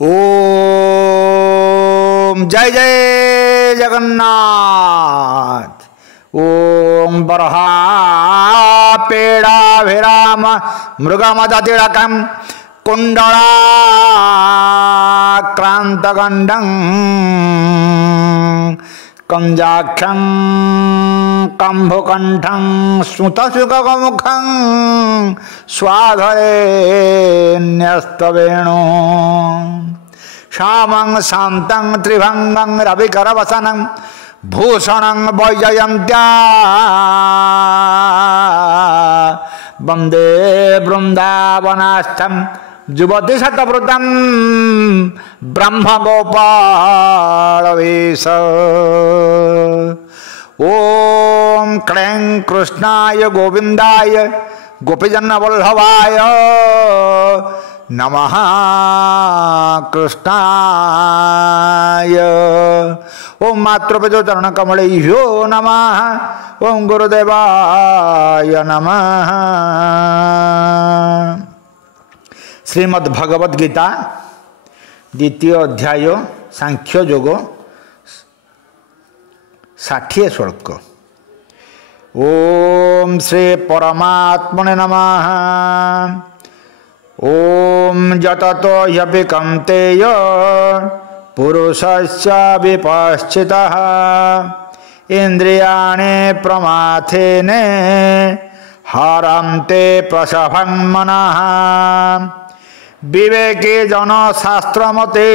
ओम जय जय जगन्नाथ। ओम बरहा पेड़ा विराम मृगमदतिलकं कुंडलाक्रांतगंडं कंजाक्षं कंभुकंठं स्मुतसुखमुखं स्वाधरे न्यस्तवेणु श्यामं शान्तं त्रिभंगं रविकरवसनं भूषणं वैजयन्त्या वन्दे वृन्दावनास्थं जुवति शतवृतं ब्रह्मगोपालवेश। ओम क्लैं कृष्णाय गोविंदाय गोपीजनवल्लभाय नमः कृष्णाय। ओम मातृपितृ चरण कमलेभ्यो नमः। ओम गुरुदेवाय नमः। श्रीमद् भगवद गीता द्वितीय अध्याय सांख्य योग 60 श्लोक। ओम श्री परमात्मने नमः। ओम यततो ह्यपि कौन्तेय पुरुषस्य विपश्चितः इंद्रियाणि प्रमाथेने हरन्ते प्रसभं मनः। विवेके जन शास्त्रमते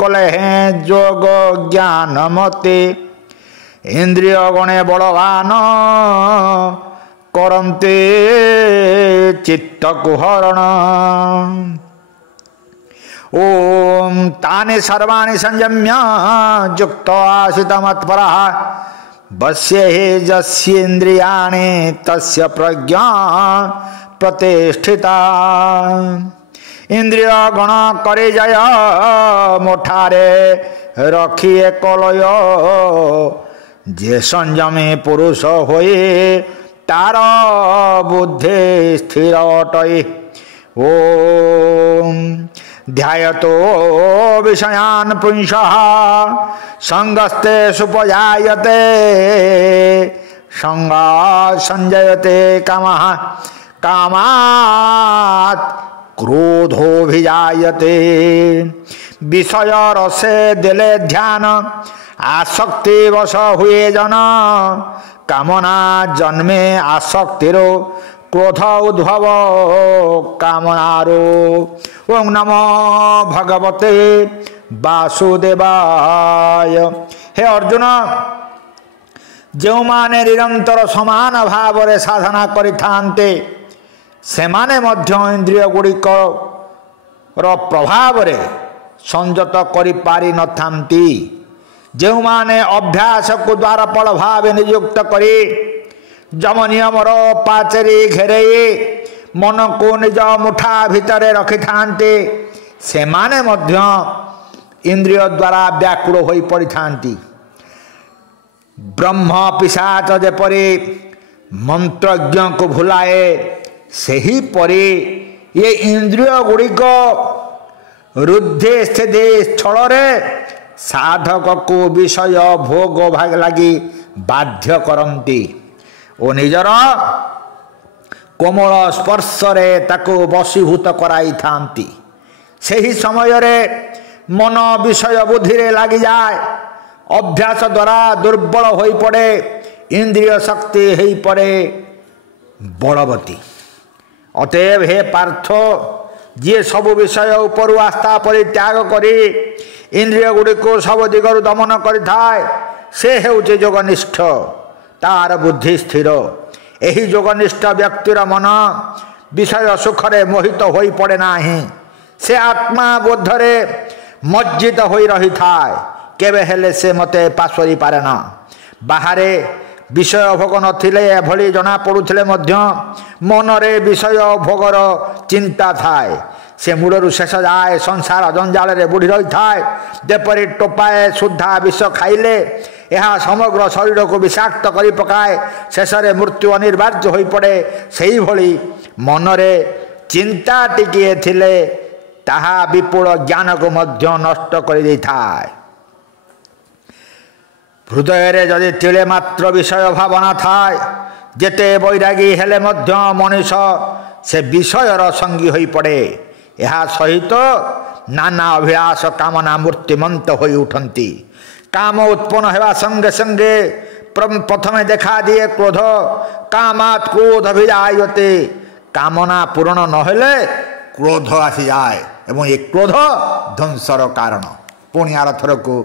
कलहे जोग ज्ञानमते इंद्रिय गणे बलवान करन्ते चित्तकुहरण। ओम तानि सर्वाणि संयम्य युक्त आसीत मत्परः वश्येहि यस्येन्द्रियाणि तस्य प्रज्ञा प्रतिष्ठिता। इंद्रिय गण करे जय मुठारे रखिए कलय जे संयमी पुरुष होए तार बुद्धि स्थिर अटय। ओम ध्यायतो विषयान् पुंसः संगस्ते सुपजायते संगात् संजयते कामः कामात् क्रोधोऽभिजायते। विषय रसे दिले ध्यान आसक्ति वश हुए जन कामना जन्मे आसक्तिरो क्रोध उद्भव कामनारो। ओम नमो भगवते वासुदेवाय। हे अर्जुन जो माने निरंतर समान भाव रे साधना करिथान्ते सेमाने मध्य इंद्रिय गुड़िक प्रभाव रे संयत करि पारि नथान्ति। जो माने अभ्यास को द्वारा फल भाव नियुक्त करी जम नियमर पाचेरी घेरे मन को निज मुठा भितरे रखि थांते सेमाने मध्य इंद्रिय द्वारा व्याकुल होई पड़ी थांती। ब्रह्म पिशाच जेपरी मंत्रज्ञ को भुलाए सही परी ये इंद्रिय गुड़िक रुद्धे स्थिति स्थल साधक को विषय भोग भाग लगी बाध्य करती ओ निजर कोमल स्पर्श रे ताको वशीभूत कराई थांती। सही समय रे मन विषय बुद्धि रे लगी जाए अभ्यास द्वारा दुर्बल होई पड़े इंद्रिय शक्ति होई पड़े बलवती। अतएव हे पार्थ जी सब विषय उपर आस्था परित्याग करी इंद्रिय गुड़ी को सब दिगरु दमन करिथाए से हेउचे योगनिष्ठ तार बुद्धि स्थिर। एही योगनिष्ठ व्यक्तिर मन विषय सुखरे मोहित होई पड़े नाही। से आत्मा बोधरे मज्जित होई रही थाए केवे हेले से मते पासरी पारे ना। बाहरे विषय भोग नथिले एभली जना पड़ुथिले मध्य मनरे विषय भोगर चिंता थाए। से मूलरू शेष जाए संसार जंजाल रे बुढ़ी रही थाए। जेपरी टोपाए सुधा विष खाइले यह समग्र शरीर को विषाक्त करी पकाए शेष रे मृत्यु अनिर्वार्य होई पड़े। सेही भली मनरे चिंता टिकिए थिले ତାହା ବିପୁଳ ଜ୍ଞାନକୁ ମଧ୍ୟ ନଷ୍ଟ କରିଦେଇଥାଏ। ହୃଦୟରେ ଯଦି ତିଳେ ମାତ୍ର ବିଷୟ ଭାବନା ଥାଏ, ଯେତେ ବୈରାଗୀ ହେଲେ ମଧ୍ୟ ମଣିଷ ସେ ବିଷୟର ସଙ୍ଗୀ ହୋଇପଡ଼େ। ଏହା ସହିତ ନାନା ଅଭିଳାଷ କାମନା ମୂର୍ତ୍ତିମନ୍ତ ହୋଇ ଉଠନ୍ତି। କାମ ଉତ୍ପନ୍ନ ହେବା ସଙ୍ଗେ ସଙ୍ଗେ ପ୍ରଥମେ ଦେଖାଦିଏ କ୍ରୋଧ। କାମାତ୍ କ୍ରୋଧ ବିଜାୟତେ। କାମନା ପୂରଣ ନହେଲେ କ୍ରୋଧ ଆସିଯାଏ ଏବଂ ଏ କ୍ରୋଧ ଧ୍ୱଂସର କାରଣ। ପୁଣି ଆର ଥରକୁ